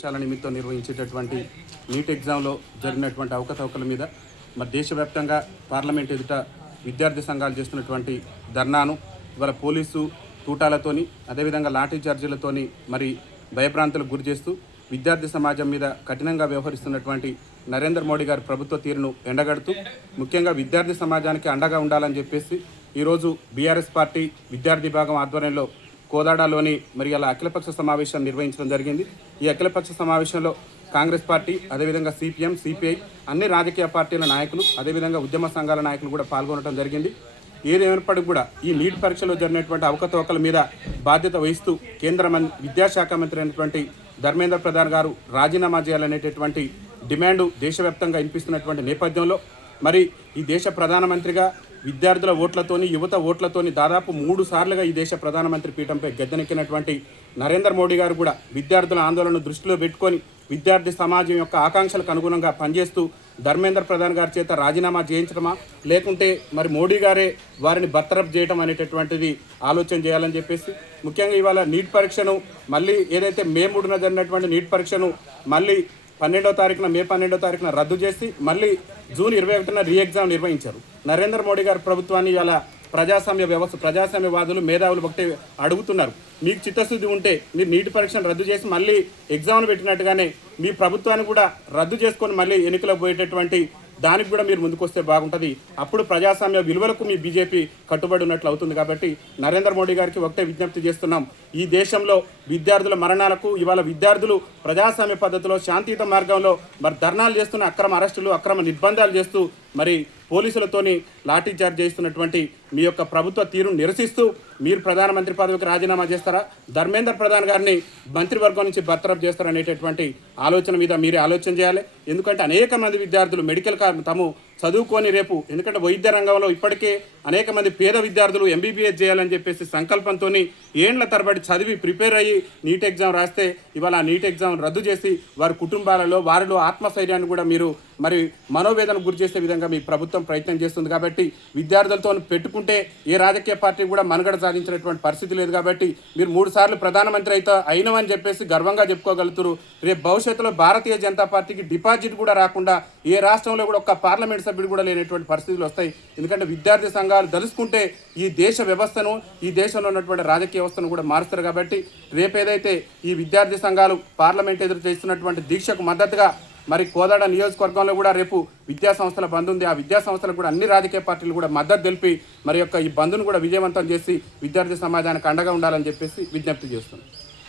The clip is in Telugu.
పరీక్షల నిమిత్తం నిర్వహించేటటువంటి నీట్ ఎగ్జామ్లో జరిగినటువంటి అవకతవకల మీద మరి దేశవ్యాప్తంగా పార్లమెంట్ ఎదుట విద్యార్థి సంఘాలు చేస్తున్నటువంటి ధర్నాను ఇవాళ పోలీసు తూటాలతోని అదేవిధంగా లాఠీ చార్జీలతోని మరి భయభ్రాంతులకు గురి చేస్తూ విద్యార్థి సమాజం మీద కఠినంగా వ్యవహరిస్తున్నటువంటి నరేంద్ర మోడీ గారి ప్రభుత్వ తీరును ఎండగడుతూ ముఖ్యంగా విద్యార్థి సమాజానికి అండగా ఉండాలని చెప్పేసి ఈరోజు బీఆర్ఎస్ పార్టీ విద్యార్థి విభాగం ఆధ్వర్యంలో కోదాడలోని మరి అలా అఖిలపక్ష సమావేశం నిర్వహించడం జరిగింది. ఈ అఖిలపక్ష సమావేశంలో కాంగ్రెస్ పార్టీ అదేవిధంగా సిపిఎం సిపిఐ అన్ని రాజకీయ పార్టీల నాయకులు అదేవిధంగా ఉద్యమ సంఘాల నాయకులు కూడా పాల్గొనడం జరిగింది. ఏదేమైనప్పటికీ కూడా ఈ నీట్ పరీక్షలో జరిగినటువంటి అవకతవకల మీద బాధ్యత వహిస్తూ కేంద్ర విద్యాశాఖ మంత్రి అయినటువంటి ధర్మేంద్ర ప్రధాన్ గారు రాజీనామా చేయాలనేటటువంటి డిమాండ్ దేశవ్యాప్తంగా వినిపిస్తున్నటువంటి నేపథ్యంలో మరి ఈ దేశ ప్రధానమంత్రిగా విద్యార్థుల ఓట్లతోని యువత ఓట్లతోని దాదాపు 3 సార్లుగా ఈ దేశ ప్రధానమంత్రి పీఠంపై గద్దెనెక్కినటువంటి నరేంద్ర మోడీ గారు కూడా విద్యార్థుల ఆందోళనను దృష్టిలో పెట్టుకొని విద్యార్థి సమాజం యొక్క ఆకాంక్షలకు అనుగుణంగా పనిచేస్తూ ధర్మేంద్ర ప్రధాన్ గారి చేత రాజీనామా చేయించడమా లేకుంటే మరి మోడీ గారే వారిని బర్తరఫ్ చేయడం అనేటటువంటిది ఆలోచన చేయాలని చెప్పేసి ముఖ్యంగా ఇవాళ నీట్ పరీక్షను మళ్ళీ ఏదైతే మే 3న జరిగినటువంటి నీట్ పరీక్షను మళ్ళీ మే 12వ తారీఖున రద్దు చేసి మళ్ళీ జూన్ 21న రీ ఎగ్జామ్ నిర్వహించారు. నరేంద్ర మోడీ గారి ప్రభుత్వాన్ని ఇలా ప్రజాస్వామ్య వ్యవస్థ ప్రజాస్వామ్యవాదులు మేధావులు ఒకటే అడుగుతున్నారు. మీకు చిత్తశుద్ధి ఉంటే మీరు నీటి పరీక్షను రద్దు చేసి మళ్ళీ ఎగ్జామ్ను పెట్టినట్టుగానే మీ ప్రభుత్వాన్ని కూడా రద్దు చేసుకొని మళ్ళీ ఎన్నికలకు పోయేటటువంటి దానికి కూడా మీరు ముందుకొస్తే బాగుంటుంది. అప్పుడు ప్రజాస్వామ్య విలువలకు మీ బీజేపీ కట్టుబడి ఉన్నట్లు అవుతుంది. కాబట్టి నరేంద్ర మోడీ గారికి ఒకటే విజ్ఞప్తి చేస్తున్నాం. ఈ దేశంలో విద్యార్థుల మరణాలకు ఇవాళ విద్యార్థులు ప్రజాస్వామ్య పద్ధతిలో శాంతియుత మార్గంలో మరి ధర్నాలు చేస్తున్న అక్రమ అరెస్టులు అక్రమ నిర్బంధాలు చేస్తూ మరి పోలీసులతోని లాఠీ చార్జ్ చేస్తున్నటువంటి మీ యొక్క ప్రభుత్వ తీరును నిరసిస్తూ మీరు ప్రధానమంత్రి పదవికి రాజీనామా చేస్తారా, ధర్మేంద్ర ప్రధాన్ గారిని మంత్రివర్గం నుంచి బర్తరఫ్ చేస్తారనేటటువంటి ఆలోచన మీద మీరే ఆలోచన చేయాలి. ఎందుకంటే అనేక మంది విద్యార్థులు మెడికల్ తాము చదువుకొని రేపు ఎందుకంటే వైద్య రంగంలో ఇప్పటికే అనేక మంది పేద విద్యార్థులు ఎంబీబీఎస్ చేయాలని చెప్పేసి సంకల్పంతో ఏండ్ల తరబడి చదివి ప్రిపేర్ అయ్యి నీట్ ఎగ్జామ్ రాస్తే ఇవాళ ఆ నీట్ ఎగ్జామ్ రద్దు చేసి వారి కుటుంబాలలో వారిలో ఆత్మస్థైర్యాన్ని కూడా మీరు మరి మనోవేదనకు గురి చేసే విధంగా మీ ప్రభుత్వం ప్రయత్నం చేస్తుంది. కాబట్టి విద్యార్థులతో పెట్టుకుంటే ఏ రాజకీయ పార్టీ కూడా మనుగడ సాధించినటువంటి పరిస్థితి లేదు. కాబట్టి మీరు 3 సార్లు ప్రధానమంత్రి అయినవని చెప్పేసి గర్వంగా చెప్పుకోగలుగుతారు. రేపు భవిష్యత్తులో భారతీయ జనతా పార్టీకి డిపాజిట్ కూడా రాకుండా ఏ రాష్ట్రంలో కూడా ఒక్క పార్లమెంట్ సభ్యుడు కూడా లేనటువంటి పరిస్థితులు వస్తాయి. ఎందుకంటే విద్యార్థి సంఘాలు తెలుసుకుంటే ఈ దేశ వ్యవస్థను ఈ దేశంలో ఉన్నటువంటి రాజకీయ వ్యవస్థను కూడా మారుస్తారు. కాబట్టి రేపు ఏదైతే ఈ విద్యార్థి సంఘాలు పార్లమెంట్ ఎదురు చేస్తున్నటువంటి దీక్షకు మద్దతుగా మరి కోదాడ నియోజకవర్గంలో కూడా రేపు విద్యా సంస్థల బంద్ ఉంది. ఆ విద్యా సంస్థలకు కూడా అన్ని రాజకీయ పార్టీలు కూడా మద్దతు తెలిపి మరి యొక్క ఈ బంద్ను కూడా విజయవంతం చేసి విద్యార్థి సమాజానికి అండగా ఉండాలని చెప్పేసి విజ్ఞప్తి చేస్తున్నాం.